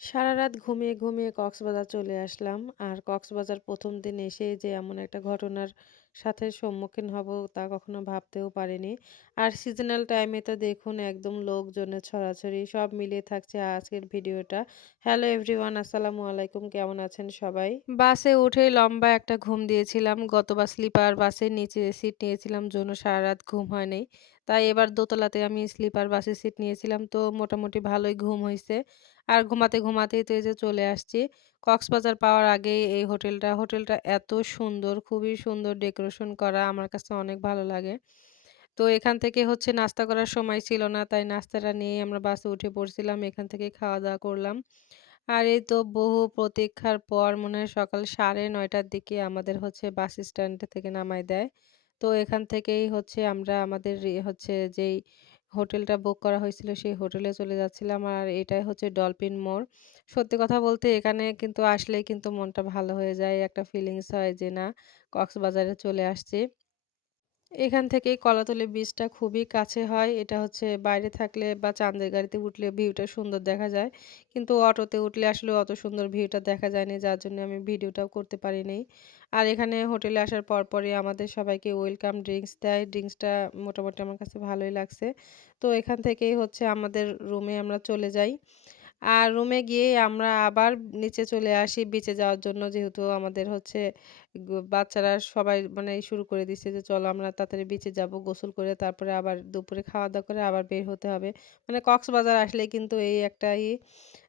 সারারাত ঘুমিয়ে, ঘুমিয়ে কক্সবাজার চলে আসলাম। আর কক্সবাজার ১ম দিন এসেই যে এমন একটা ঘটনার সাথে সম্মুখীন হব তা কখনো ভাবতেও পারিনি। আর সিজনাল টাইমে তো দেখুন একদম লোকজনের ছড়াছড়ি সব মিলিয়ে থাকছে আজকের ভিডিওটা। হ্যালো এভরিওয়ান আসসালামু আলাইকুম কেমন আছেন সবাই? বাসে উঠেই লম্বা একটা ঘুম দিয়েছিলাম। গতবার স্লিপার বাসের নিচে সিট নিয়েছিলাম জন্য সারারাত ঘুম হয় নাই। তাই এবার দোতলাতে আমি স্লিপার বাসের সিট নিয়েছিলাম তো মোটামুটি ভালোই ঘুম হইছে। আর ঘুমাতে, ঘুমাতেই তো এই যে চলে আসছি। কক্সবাজার পাওয়ার আগেই এই হোটেলটা এত সুন্দর, খুবই সুন্দর ডেকোরেশন করা। আমার কাছে অনেক ভালো লাগে। তো এখান থেকে হচ্ছে নাস্তা করার সময় ছিল না। তাই নাস্তাটা নিয়েই আমরা বাসে উঠে পড়ছিলাম। এখান থেকেই খাওয়া-দাওয়া করলাম। আর এই তো বহু প্রতীক্ষার পর মনে হয় সকাল ৯:৩০ র দিকে আমাদের হচ্ছে বাস স্ট্যান্ড থেকে নামায় দেয়। তো এখান থেকেই হচ্ছে আমরা আমাদের হচ্ছে যেই হোটেলটা বুক করা হয়েছিল সেই হোটেলে চলে যাচ্ছিলাম। আর এটাই হচ্ছে ডলফিন মোড়। সত্যি কথা বলতে এখানে কিন্তু আসলেই কিন্তু মনটা ভালো হয়ে যায়। একটা ফিলিংস হয় যে না কক্সবাজারে চলে আসছি। এখান থেকেই কলাতলি বিচটা খুবই কাছে হয়। এটা হচ্ছে বাইরে থাকলে বা চাঁদের গাড়িতে উঠলে ভিউটা সুন্দর দেখা যায়। কিন্তু অটোতে উঠলে আসলে অত সুন্দর ভিউটা দেখা যায়নি। যার জন্য আমি ভিডিওটাও করতে পারিনি। আর এখানে হোটেলে আসার পরপরই আমাদের সবাইকে ওয়েলকাম ড্রিংকস দেয়। ড্রিংকসটা মোটামুটি আমার কাছে ভালোই লাগছে। তো এখান থেকেই হচ্ছে আমাদের রুমে আমরা চলে যাই। আর রুমে গিয়ে আমরা আবার নিচে চলে আসি বিচে যাওয়ার জন্য। যেহেতু আমাদের হচ্ছে বাচ্চারা সবাই মানে শুরু করে দিছে যে, "চলো আমরা তাড়াতাড়ি বিচে যাবো।" গোসল করে তারপরে আবার দুপুরে খাওয়া-দাওয়া করে আবার বের হতে হবে। মানে কক্সবাজার আসলেই কিন্তু এই একটা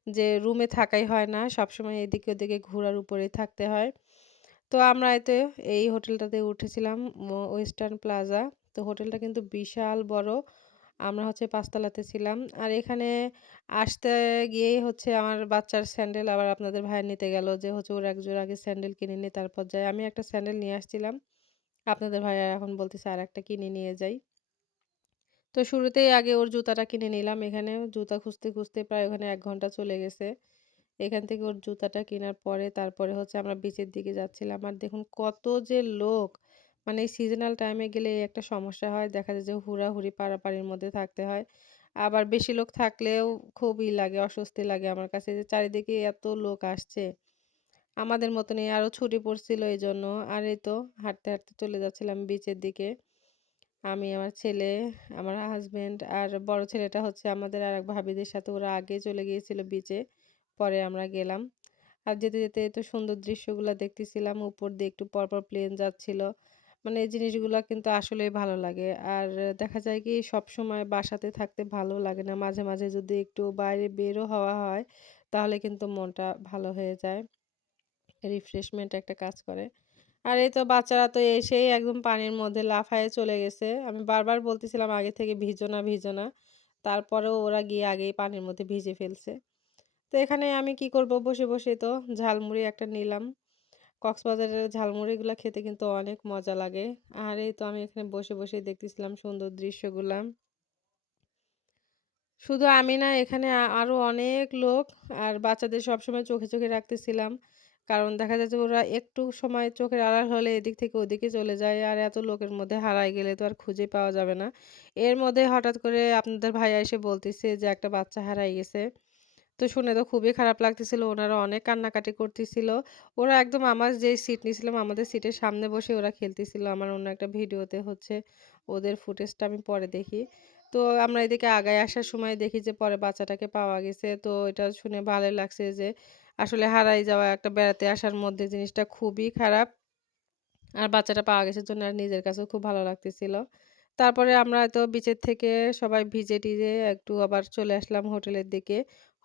যে রুমে থাকাই হয় না। সবসময় এদিকে ওদিকে ঘোরার উপরেই থাকতে হয়। তো আমরা এতে এই হোটেলটাতে উঠেছিলাম ওয়েস্টার্ন প্লাজা। তো হোটেলটা কিন্তু বিশাল বড়। আমরা হচ্ছে ৫ তলাতে ছিলাম। আর এখানে আসতে গিয়েই হচ্ছে আমার বাচ্চার স্যান্ডেল আবার আপনাদের ভাইয়া নিতে গেল যে হচ্ছে ওর একজোড়া আগে স্যান্ডেল কিনে নিই তারপর যাই। আমি একটা স্যান্ডেল নিয়ে আসছিলাম। আপনাদের ভাইয়া এখন বলতেছে আরেকটা কিনে নিয়ে যাই। তো শুরুতেই আগে ওর জুতাটা কিনে নিলাম। এখানে জুতা খুঁজতে, খুঁজতে প্রায় ওখানে ১ ঘন্টা চলে গেছে। এখান থেকে ওর জুতাটা কেনার পরে তারপরে হচ্ছে আমরা বিচের দিকে যাচ্ছিলাম। আর দেখুন কত যে লোক! মানে এই সিজনাল টাইমে গেলে এই একটা সমস্যা হয়। দেখা যায় যে হুড়াহুড়ি পারাপারির মধ্যে থাকতে হয়। আবার বেশি লোক থাকলেও খুবই লাগে, অস্বস্তি লাগে আমার কাছে যে চারিদিকে এত লোক আসছে। আমাদের মতনই আরো ছুটি পড়ছিল এজন্য। আর এই তো হাঁটতে, হাঁটতে চলে যাচ্ছিলাম বিচের দিকে। আমি, আমার ছেলে, আমার হাসব্যান্ড আর বড় ছেলেটা হচ্ছে আমাদের আরেক ভাবিদের সাথে ওরা আগে চলে গিয়েছিল বিচে। পরে আমরা গেলাম। আর যেতে, যেতে তো সুন্দর দৃশ্যগুলা দেখতেছিলাম। উপর দিয়ে একটু পরপর প্লেন যাচ্ছিল। মানে এই জিনিসগুলা কিন্তু আসলেই ভালো লাগে। আর দেখা যায় কি সবসময় বাসাতে থাকতে ভালো লাগে না। মাঝে, মাঝে যদি একটু বাইরে বেরও হওয়া হয় তাহলে কিন্তু মনটা ভালো হয়ে যায়। রিফ্রেশমেন্ট একটা কাজ করে। আর এই তো বাচ্চারা তো এসেই একদম পানির মধ্যে লাফায়ে চলে গেছে। আমি বারবার বলতেছিলাম আগে থেকে ভিজো না, ভিজো না। তারপরেও ওরা গিয়ে আগেই পানির মধ্যে ভিজে ফেলছে। তো এখানে আমি কি করব বসে, বসে তো ঝালমুড়ি একটা নিলাম। কক্সবাজারের ঝালমুড়িগুলা খেতে কিন্তু অনেক মজা লাগে। আর এই তো আমি এখানে বসে, বসেই দেখতেছিলাম সুন্দর দৃশ্যগুলা। শুধু আমি না এখানে আরো অনেক লোক আর বাচ্চাদের সবসময় চোখে, চোখে রাখতেছিলাম। কারণ দেখা যায় যে ওরা একটু সময় চোখের আড়াল হলে এদিক থেকে ওদিকে চলে যায়। আর এত লোকের মধ্যে হারায় গেলে তো আর খুঁজে পাওয়া যাবে না। এর মধ্যে হঠাৎ করে আপনাদের ভাইয়া এসে বলতেছে যে একটা বাচ্চা হারায় গেছে। তো শুনে তো খুবই খারাপ লাগতেছিল। ওনারা অনেক কান্নাকাটি করতেছিল। ওরা একদম আমার যেই সিট নিছিলাম আমাদের সিটের সামনে বসে ওরা খেলতেছিল। আমার অন্য একটা ভিডিওতে হচ্ছে ওদের ফুটেজটা আমি পরে দেখি। তো আমরা এদিকে আগায় আসার সময় দেখি যে পরে বাচ্চাটাকে পাওয়া গেছে। তো এটা শুনে ভালোই লাগছে যে আসলে হারায় যাওয়া একটা বেড়াতে আসার মধ্যে জিনিসটা খুবই খারাপ। আর বাচ্চাটা পাওয়া গেছে জন্য আর নিজের কাছেও খুব ভালো লাগতেছিল। তারপরে আমরা তো বিচের থেকে সবাই ভিজে-টিজে একটু আবার চলে আসলাম হোটেলের দিকে।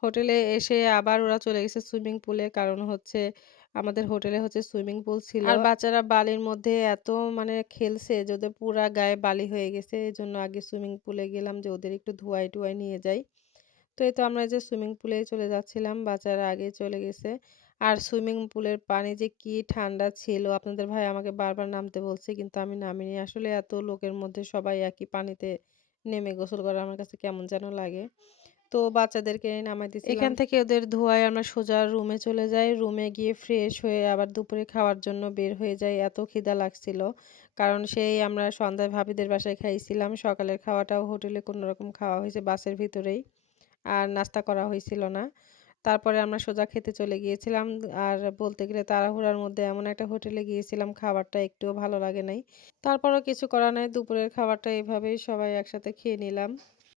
হোটেলে এসে আবার ওরা চলে গেছে সুইমিং পুলে। কারণ হচ্ছে আমাদের হোটেলে হচ্ছে সুইমিং পুল ছিল। আর বাচ্চারা বালির মধ্যে এত মানে খেলছে যে ওদের পুরা গায়ে বালি হয়ে গেছে। এজন্য আগে সুইমিং পুলে গেলাম যে ওদের একটু ধুয়াই-টুয়াই নিয়ে যাই। তো এই তো আমরা এই যে সুইমিং পুলেই চলে যাচ্ছিলাম। বাচ্চারা আগেই চলে গেছে। আর সুইমিং পুলের পানি যে কি ঠান্ডা ছিল আপনাদের ভাই আমাকে বারবার নামতে বলছে কিন্তু আমি নামিনি। আসলে এত লোকের মধ্যে সবাই একই পানিতে নেমে গোসল করা আমার কাছে কেমন যেন লাগে। তো বাচ্চাদেরকে নামায় দিছিলাম। এখান থেকে ওদের ধোয়ায় আমরা সোজা রুমে চলে যাই। রুমে গিয়ে ফ্রেশ হয়ে আবার দুপুরে খাওয়ার জন্য বের হয়ে যাই। এত খিদা লাগছিল। কারণ সেই আমরা সন্ধ্যায় ভাবিদের বাসায় খাইছিলাম। সকালের খাওয়াটাও হোটেলে কোনরকম খাওয়া হয়েছে বাসের ভিতরেই। আর নাস্তা করা হইছিল না। তারপরে আমরা সোজা খেতে চলে গিয়েছিলাম। আর বলতে গেলে তাড়াহুড়ার মধ্যে এমন একটা হোটেলে গিয়েছিলাম খাবারটা একটুও ভালো লাগে নাই। তারপরেও কিছু করার নাই। দুপুরের খাবারটা এভাবেই সবাই একসাথে খেয়ে নিলাম।